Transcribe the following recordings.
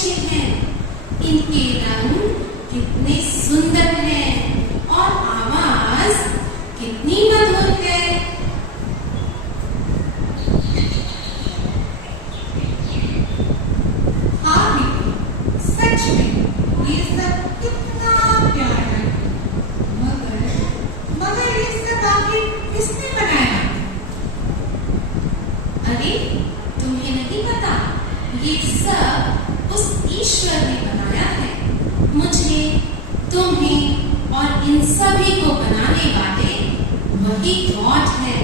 अच्छे हैं, इनके रंग कितने सुंदर हैं और आवाज कितनी मधुर है। हाँ बेटी, सच में ये सब कितना प्यारा है। मगर ये सब आखिर किसने बनाया? अरे तुम्हें नहीं पता, ये सब उस ईश्वर ने बनाया है। मुझे, तुम्हें और इन सभी को बनाने वाले वही गॉड है।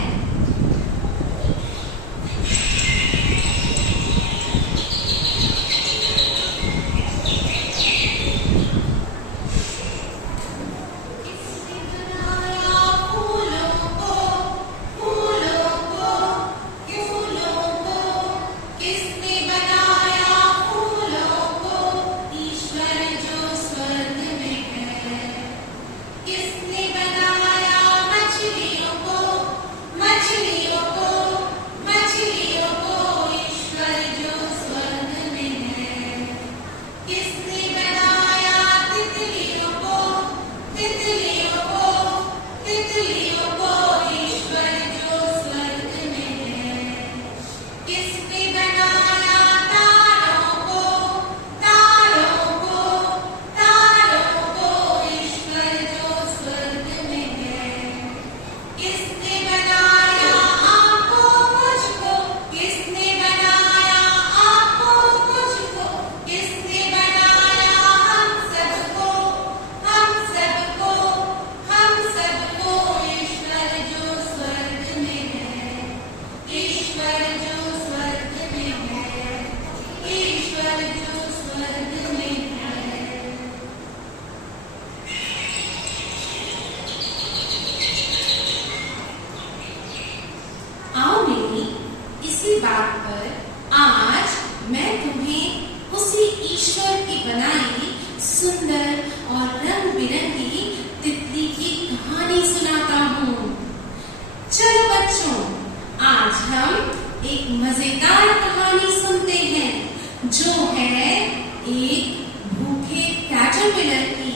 बात पर आज मैं तुम्हें उसी ईश्वर की बनाई सुंदर और रंग बिरंगी तितली की कहानी सुनाता हूँ। चलो बच्चों, आज हम एक मजेदार कहानी सुनते हैं जो है एक भूखे कैटरपिलर की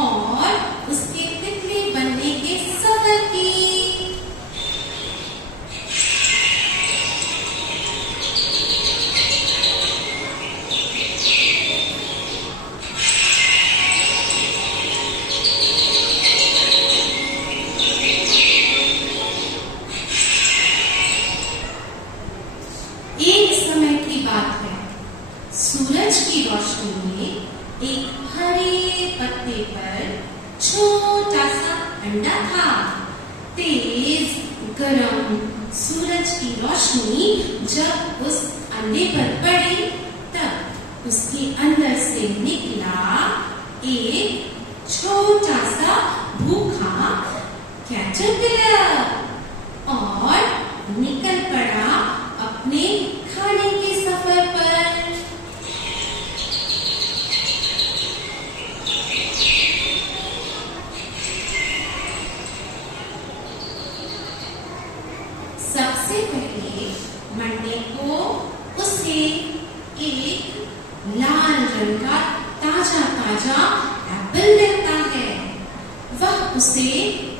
और उसके तितली बनने के सफर की। एक समय की बात है, सूरज की रोशनी में एक हरे पत्ते पर छोटा सा अंडा था। तेज गरम सूरज की रोशनी जब उस अंडे पर पड़ी तब उसके अंदर से निकला एक छोटा सा भूखा कैटरपिलर और निकल पड़ा अपने खाने के सफर पर। सबसे पहले मंडे को उसे एक लाल रंग का ताजा ताजा एप्पल मिलता है। वह उसे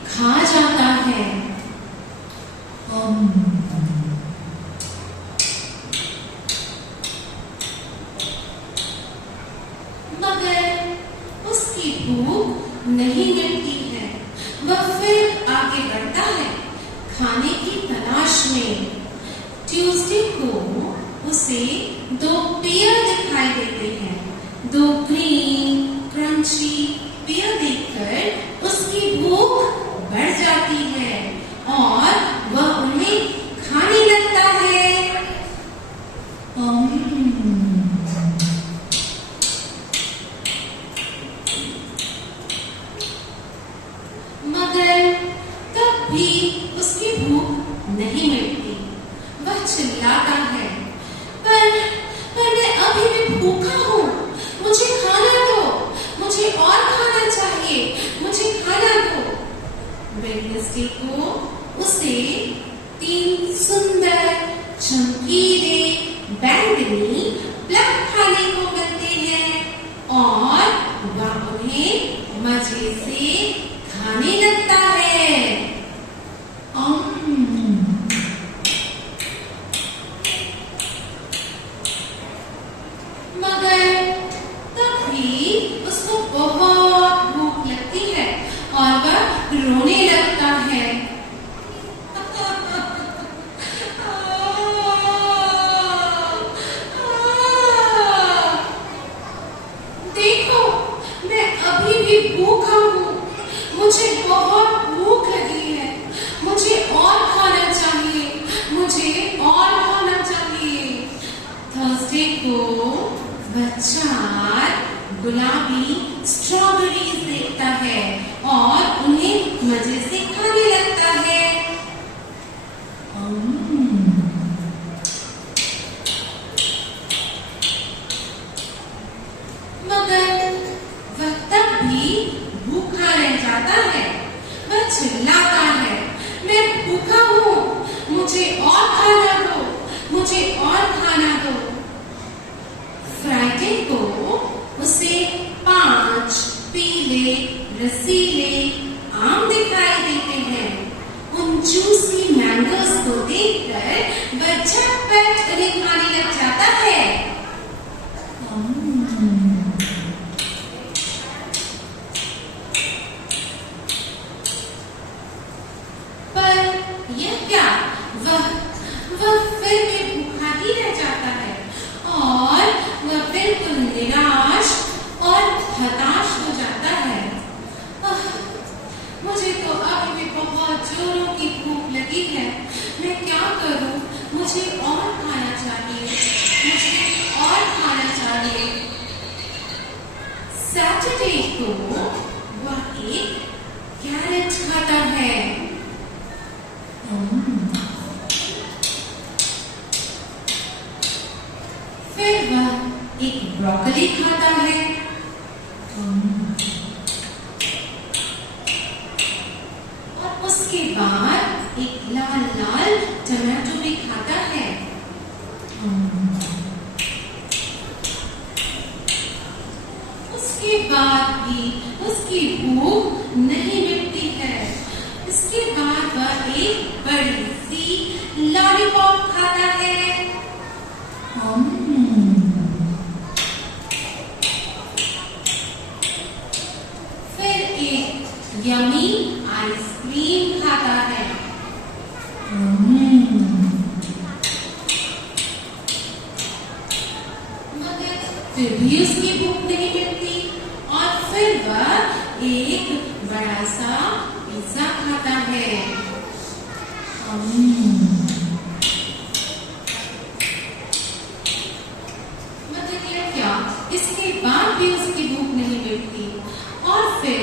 खा जाता है। मगर उसकी भूख नहीं मिटती है। वह फिर आगे बढ़ता है खाने की तलाश में। ट्यूसडे को उसे 2 पेयर दिखाई देते हैं। 2 ग्रीन क्रंची पेयर देखकर उसकी भूख बढ़ जाती है और वह उन्हें खाने लगता है। मगर तब भी उसकी भूख नहीं मिटती। वह चिल्लाता है, पर मैं अभी भी भूखा हूँ, मुझे खाना दो, मुझे और खाना चाहिए, मुझे खाना दो। वेडनेसडे को उसे 3 सुंदर चमकीले बैंगनी प्लम खाने को मिलते उन्हें मजे से खाने लगता है। मगर तभी उसको बहुत भूख लगती है और वह रोने लगता है। देखो, मैं अभी भी भूखा हूँ, मुझे बहुत भूख लगी है, मुझे और खाना चाहिए, मुझे और खाना चाहिए। थर्सडे को बच्चा गुलाबी स्ट्रॉबेरीज देखता है और उन्हें मजे से खाने लगता है। मगर वह तब भी भूखा रह जाता है। वह चिल्लाता है, मैं भूखा हूँ, मुझे और खाना दो, मुझे और खाना दो। फ्राइडे को उसे 5 पीले रसीले आम दिखाई देते हैं। उन जूसी मैंगोज को देखकर वह झटपट उन्हें खाने लग जाता है। पर यह क्या, वह फिर भी भूखा ही रह जाता है और वह बिल्कुल निराश और हताश हो जाता है। मुझे तो अभी भी बहुत जोरों की भूख लगी है, मैं क्या करूं? मुझे और खाना चाहिए, मुझे और खाना चाहिए। सैटरडे को वह एक कैरेट खाता है। फिर वह एक ब्रोकली खाता है। और उसके बाद एक लाल लाल टमाटो भी खाता है। उसके बाद भी उसकी भूख नहीं मिटती है। इसके बाद वह एक बड़ी सी लॉलीपॉप खाता है। फिर एक यमी आइसक्रीम खाता है। मगर फिर भी उसकी भूख नहीं मिटती और फिर वह एक बड़ा सा पिज्जा खाता है। मगर क्या, इसके बाद भी उसकी भूख नहीं मिटती और फिर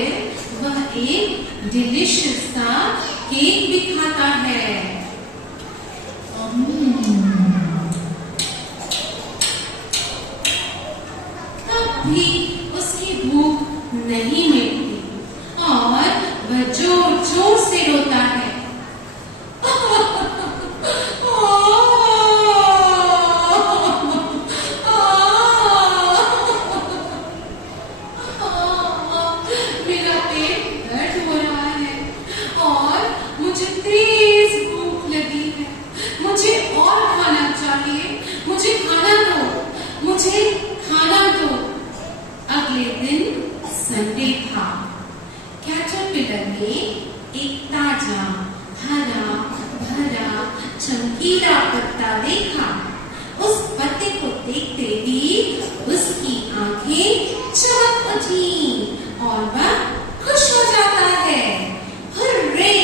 वह एक डिलिशियस सा केक भी खाता है। तब भी उसकी भूख नहीं मिटती और वह जोर जोर से रोता है। मेरा पेट दर्द हो रहा है और मुझे तेज भूख लगी है, मुझे और खाना चाहिए, मुझे खाना दो, मुझे खाना दो। अगले दिन संडे था। कैटरपिलर ने एक ताजा हरा भरा चमकीला पत्ता देखा। उस पत्ते को देखते ही उसकी आंखें चमक उठी और वह खुश हो जाता है। हुर्रे!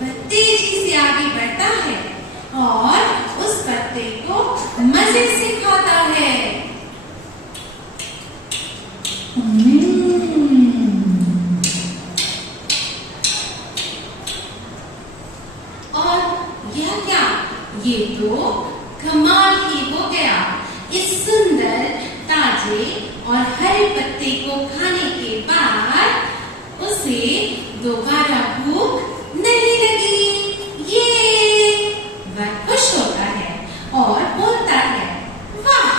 वह तेजी से आगे बढ़ता है और उस पत्ते को मजे से खाता है। और यह क्या, ये तो कमाल ही हो गया। इस सुंदर ताजे और हरे पत्ते को खाने के बाद उसे दोबारा भूख नहीं लगी। ये वह खुश होता है और बोलता है, वाह,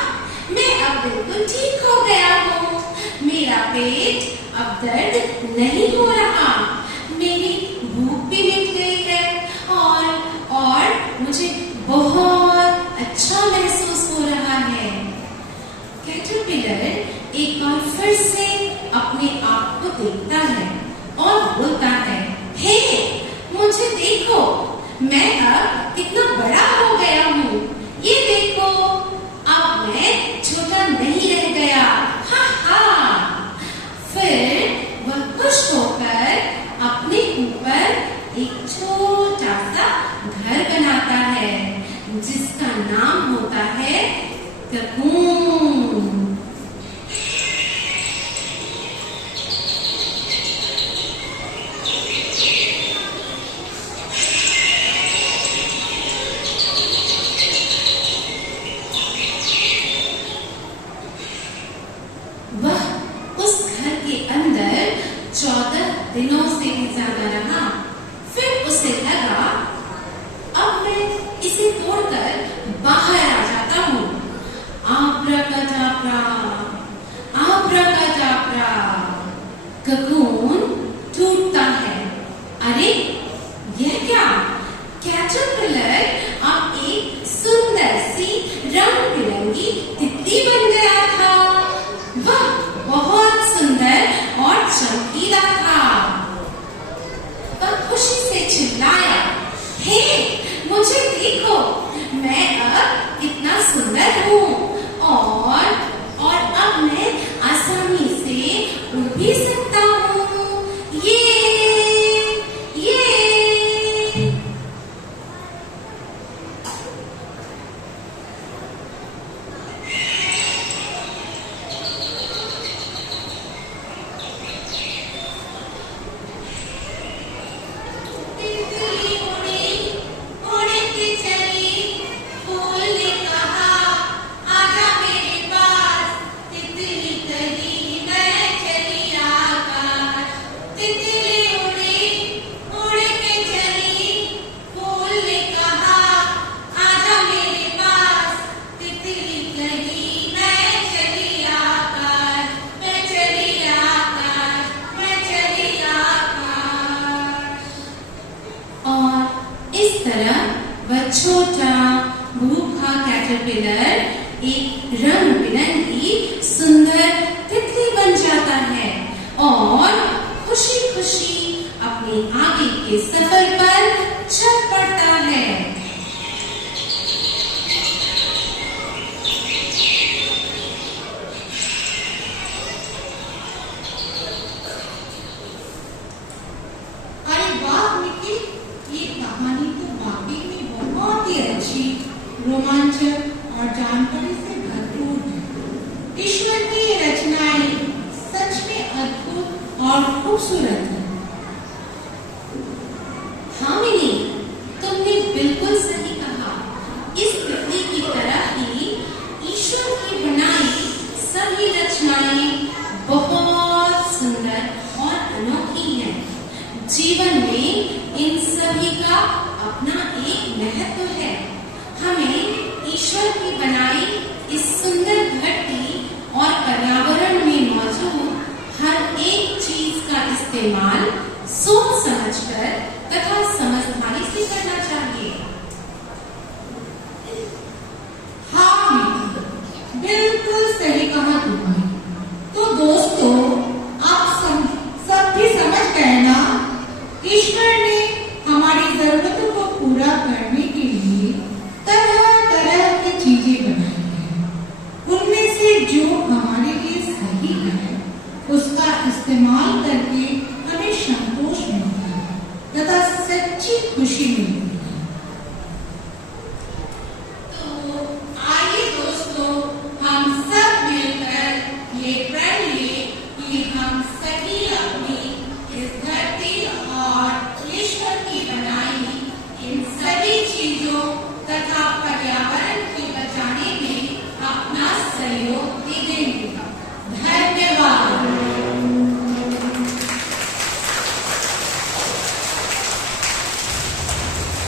बोलता है, हे मुझे देखो, मैं अब कितना बड़ा हो गया हूँ। ये देखो, अब मैं छोटा नहीं रह गया। हा हा। फिर वह खुश होकर अपने ऊपर एक छोटा सा घर बनाता है, जिसका नाम होता है ककून। वह उस घर के अंदर 14 दिनों से भी ज्यादा रहा। फिर उसे लगा, अब मैं इसे तोड़कर बाहर आ जाता हूँ। आब्राकाडाब्रा, आब्राकाडाब्रा, ककून टूटता है। अरे यह क्या? कैटरपिलर अब एक सुंदर सी रंग बिरंगी तितली बन गया था। वह बहुत सुंदर और चमकीला था। वह खुशी से चिल्लाया, हे मुझे देखो, मैं अब कितना सुंदर हूँ और अब मैं आसानी से उड़ भी सकता हूँ। ये वह छोटा भूखा कैटरपिलर एक रंग बिरंगी सुंदर तितली बन जाता है और खुशी खुशी अपने आगे के सफर पर चल पड़ता है। रोमांचक और जानकारी से भरपूर है। ईश्वर की रचनाएं सच में अद्भुत और खूबसूरत है। हाँ मिनी, तुमने बिल्कुल सही कहा। इस तितली की तरह ही ईश्वर की बनाई सभी रचनाएं बहुत सुंदर और अनोखी हैं। जीवन में इन सभी का अपना एक महत्व है। हमें ईश्वर की बनाई इस सुंदर धरती और पर्यावरण में मौजूद हर एक चीज का इस्तेमाल सोच समझकर तथा समझदारी से करना चाहिए। हाँ, बिल्कुल सही कहा तुमने। तो दोस्तों, आप सब भी समझ गए ना, ईश्वर ने हमारी जरूरतों को पूरा करने के लिए तरह तरह की चीजें बनाई हैं। उनमें से जो हमारे लिए सही है, उसका इस्तेमाल करके हमें संतोष मिलता है तथा सच्ची खुशी मिलती है। तो आइए दोस्तों, हम सब मिलकर ये प्रण लें कि हम सभी अपनी इस धरती और ईश्वर की बनाई इन सभी चीजों तथा पर्यावरण के बचाने में अपना सहयोग देंगे। धन्यवाद।